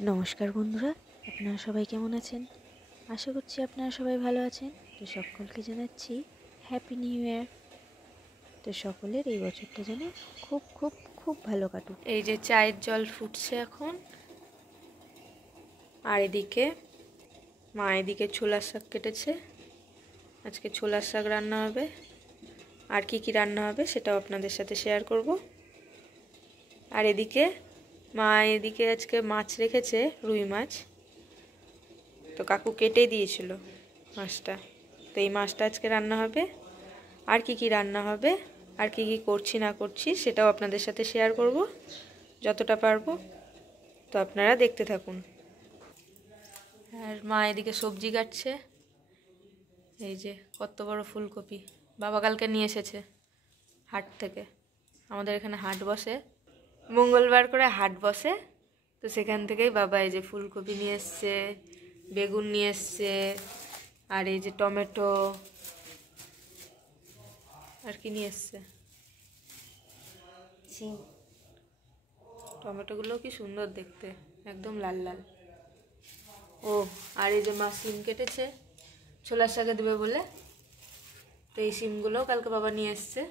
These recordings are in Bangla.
নমস্কার বন্ধুরা, আপনারা সবাই কেমন আছেন? আশা করছি আপনারা সবাই ভালো আছেন। তো সকলকে জানাচ্ছি হ্যাপি নিউ ইয়ার। তো সকলের এই বছরটা যেন খুব খুব খুব ভালো কাটুক। এই যে চায়ের জল ফুটছে এখন, আর এদিকে মা এদিকে ছোলার শাক কেটেছে। আজকে ছোলার শাক রান্না হবে, আর কি কি রান্না হবে সেটাও আপনাদের সাথে শেয়ার করব। আর এদিকে মা এদিকে আজকে মাছ রেখেছে, রুই মাছ। তো কাকু কেটেই দিয়েছিল মাছটা। তো এই মাছটা আজকে রান্না হবে। আর কি কি রান্না হবে, আর কি কি করছি না করছি সেটাও আপনাদের সাথে শেয়ার করব যতটা পারবো। তো আপনারা দেখতে থাকুন। আর মা এদিকে সবজি কাটছে। এই যে কত বড় ফুলকপি বাবা কালকে নিয়ে এসেছে হাট থেকে। আমাদের এখানে হাট বসে, মঙ্গলবার করে হাট বসে। তো সেখান থেকেই বাবা এই যে ফুলকপি নিয়ে এসছে, বেগুন নিয়ে এসছে, আর এই যে টমেটো, আর কি নিয়ে এসছে, সিম। টমেটোগুলো কি সুন্দর দেখতে, একদম লাল লাল। ও আর এই যে মা সিম কেটেছে ছোলার শাকে দেবে বলে। তো এই সিমগুলো কালকে বাবা নিয়ে এসছে।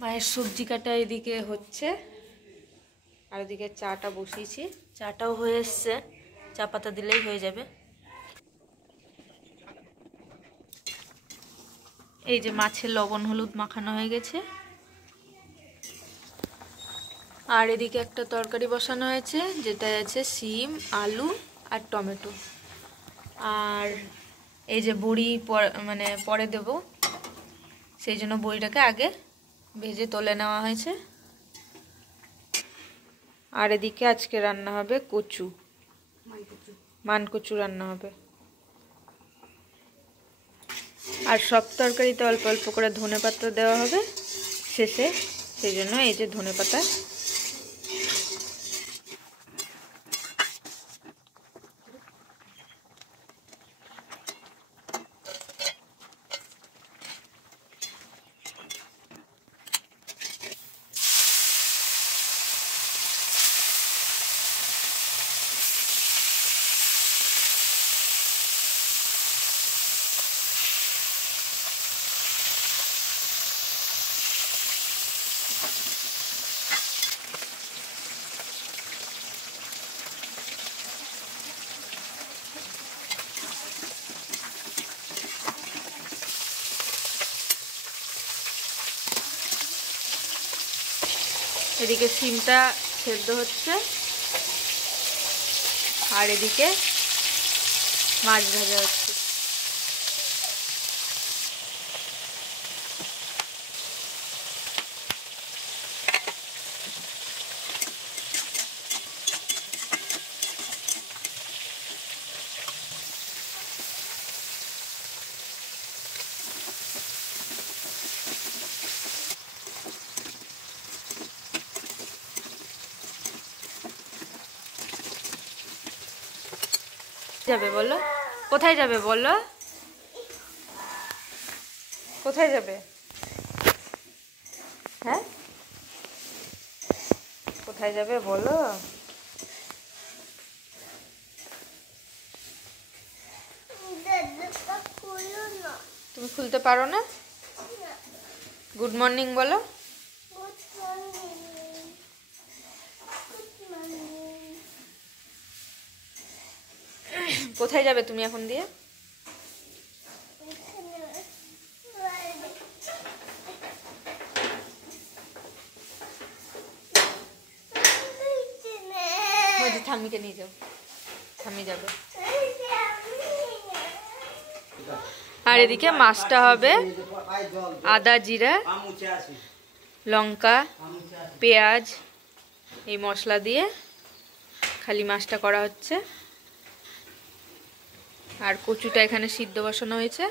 মায়ের সবজি কাটা এদিকে হচ্ছে, আর এদিকে চাটা বসিয়েছি। চাটাও হয়ে এসছে, চা পাতা দিলেই হয়ে যাবে। এই যে মাছের লবণ হলুদ মাখানো হয়ে গেছে। আর এদিকে একটা তরকারি বসানো হয়েছে, যেটা আছে সিম, আলু আর টমেটো। আর এই যে বড়ি মানে পরে দেব, সেই জন্য বড়িটাকে আগে ভেজে তুলে নেওয়া হয়েছে। আর এদিকে আজকে রান্না হবে কচু, মানকচু রান্না হবে। আর সব তরকারিতে অল্প অল্প করে ধনেপাতা দেওয়া হবে শেষে, সেই জন্য এই যে ধনেপাতা। এদিকে সিমটা সেদ্ধ হচ্ছে, আর এদিকে মাছ ভাজা হচ্ছে। যাবে বলো, কোথায় যাবে বলো, কোথায় যাবে? হ্যাঁ কোথায় যাবে বলো? তুমি খুলতে পারো না? গুড মর্নিং বলো। কোথায় যাবে তুমি এখন দিয়ে? ঠাম্মিকে নিয়ে যাও, ঠাম্মি যাবে। আর এদিকে মাছটা হবে আদা জিরা লঙ্কা পেঁয়াজ এই মশলা দিয়ে খালি মাছটা করা হচ্ছে। আর কচুটা এখানে সিদ্ধ বসানো হয়েছে।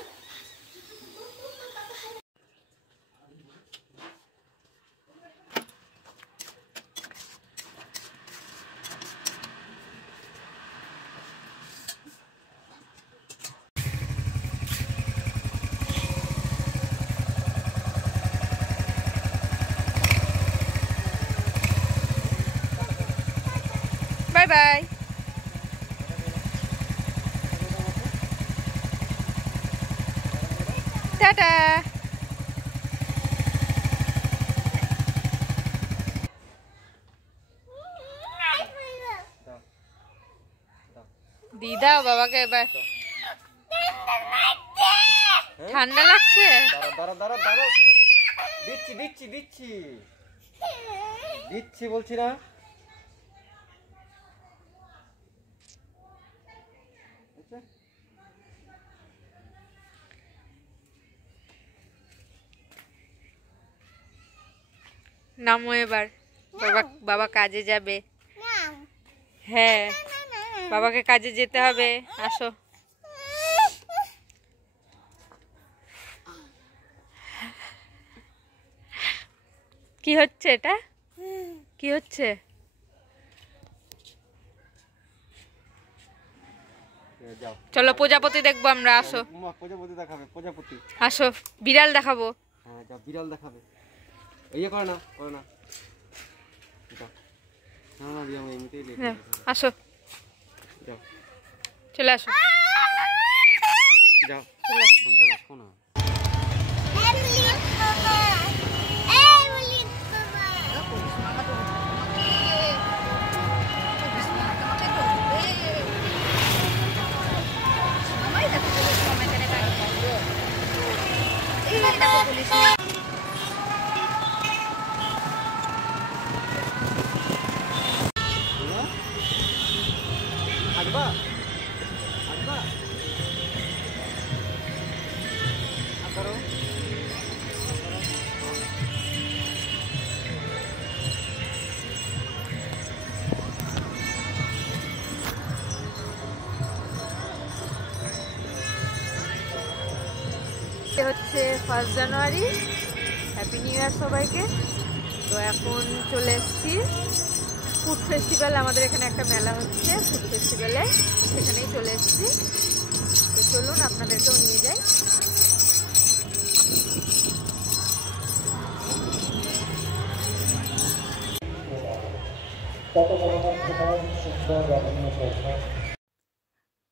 Bye bye. টাটা। দিদা বাবাকে এবার ঠান্ডা লাগছে। দিচ্ছি দিচ্ছি দিচ্ছি দিচ্ছি বলছি না। নামো এবার, বাবা বাবা কাজে যাবে। হ্যাঁ বাবাকে কাজে যেতে হবে, আসো। কি হচ্ছে এটা, কি হচ্ছে? চলো প্রজাপতি দেখবো আমরা, আসো। প্রজাপতি দেখাবে, প্রজাপতি আসো। বিড়াল দেখাবো। হ্যাঁ যাও, বিড়াল দেখাবে। ইয়ে করে না, করে না, আসো যাও, চলে আসো। যাও ফোনটা রাখো না। আসবা আসবা করো। হচ্ছে 1 জানুয়ারি, হ্যাপি নিউ ইয়ার সবাইকে। তো এখন চলে এসেছি ফুড ফেস্টিভ্যাল, আমাদের এখানে একটা মেলা হচ্ছে ফুড ফেস্টিভ্যালে, সেখানেই চলে এসেছি। তো চলুন আপনাদেরকেও নিয়ে যাই।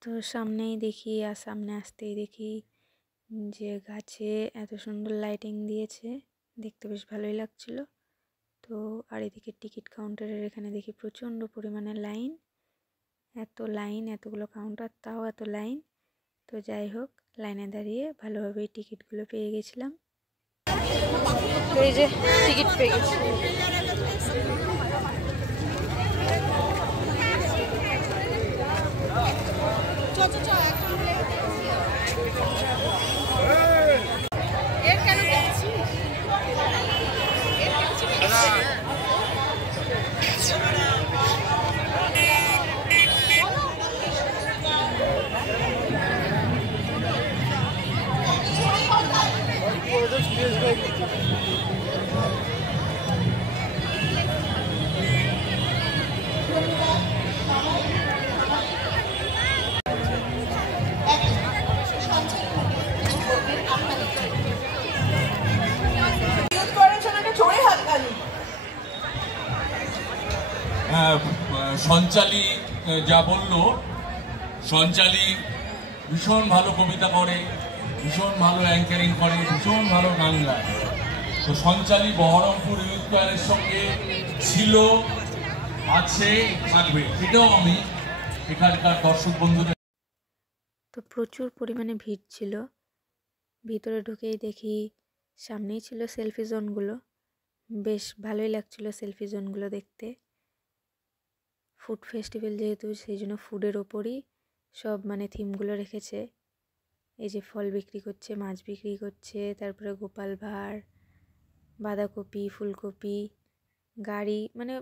তো সামনেই দেখি, আর সামনে আসতেই দেখি যে গাছে এত সুন্দর লাইটিং দিয়েছে, দেখতে বেশ ভালোই লাগছিল। তো আর এদিকে টিকিট কাউন্টারের এখানে দেখি প্রচণ্ড পরিমাণে লাইন, এত লাইন, এতগুলো কাউন্টার তাও এত লাইন। তো যাই হোক, লাইনে দাঁড়িয়ে ভালোভাবেই টিকিটগুলো পেয়ে গেছিলাম। তো এই যে টিকিট পেয়ে গেছি। সঞ্চালী যা বলল, সঞ্চালী ভীষণ ভালো কবিতা করে, ভীষণ ভালো অ্যাঙ্কারিং করে, ভীষণ ভালো গান গায়। তো সঞ্চালী বহরমপুর ইউথ স্কোয়ারের সঙ্গে ছিল, আছে, থাকবে, সেটাও আমি এখানকার দর্শক বন্ধুদের। তো প্রচুর পরিমাণে ভিড় ছিল, ভিতরে ঢুকেই দেখি সামনেই ছিল সেলফি জোনগুলো, বেশ ভালোই লাগছিল সেলফি জোনগুলো দেখতে। ফুড ফেস্টিভ্যাল যেহেতু, সেই জন্য ফুডের ওপরই সব মানে থিমগুলো রেখেছে। এই যে ফল বিক্রি করছে, মাছ বিক্রি করছে, তারপরে গোপাল ভাঁড়, বাঁধাকপি, ফুলকপি, গাড়ি, মানে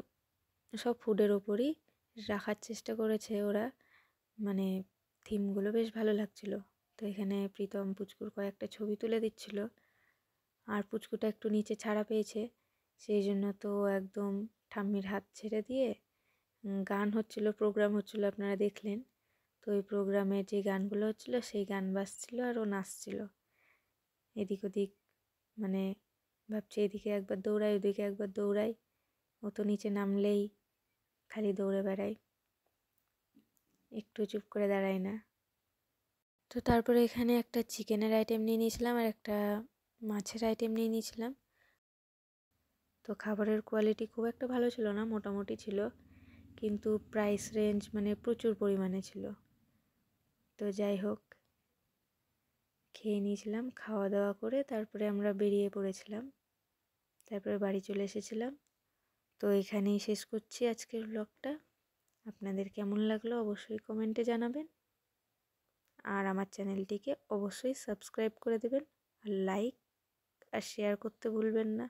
সব ফুডের ওপরই রাখার চেষ্টা করেছে ওরা, মানে থিমগুলো বেশ ভালো লাগছিল। তো এখানে প্রীতম পুচকুর কয়েকটা ছবি তুলে দিচ্ছিল, আর পুচকুটা একটু নিচে ছাড়া পেয়েছে, সেই জন্য তো একদম ঠাম্মির হাত ছেড়ে দিয়ে গান হচ্ছিল, প্রোগ্রাম হচ্ছিল, আপনারা দেখলেন। তো ওই প্রোগ্রামে যে গানগুলো হচ্ছিল সেই গান বাজছিল আর ও নাচছিল এদিক ওদিক, মানে ভাবছি এদিকে একবার দৌড়াই, ওদিকে একবার দৌড়াই। ও তো নিচে নামলেই খালি দৌড়ে বেড়ায়। একটু চুপ করে দাঁড়ায় না। তো তারপরে এখানে একটা চিকেনের আইটেম নিয়ে নিয়েছিলাম আর একটা মাছের আইটেম নিয়ে নিয়েছিলাম। তো খাবারের কোয়ালিটি খুব একটা ভালো ছিল না, মোটামুটি ছিল, কিন্তু প্রাইস রেঞ্জ মানে প্রচুর পরিমাণে ছিল। তো যাই হোক, খেয়ে নিয়েছিলাম, খাওয়া দাওয়া করে তারপরে আমরা বেরিয়ে পড়েছিলাম, তারপরে বাড়ি চলে এসেছিলাম। তো এখানেই শেষ করছি আজকের ব্লগটা। আপনাদের কেমন লাগলো অবশ্যই কমেন্টে জানাবেন, আর আমার চ্যানেলটিকে অবশ্যই সাবস্ক্রাইব করে দেবেন, আর লাইক আর শেয়ার করতে ভুলবেন না।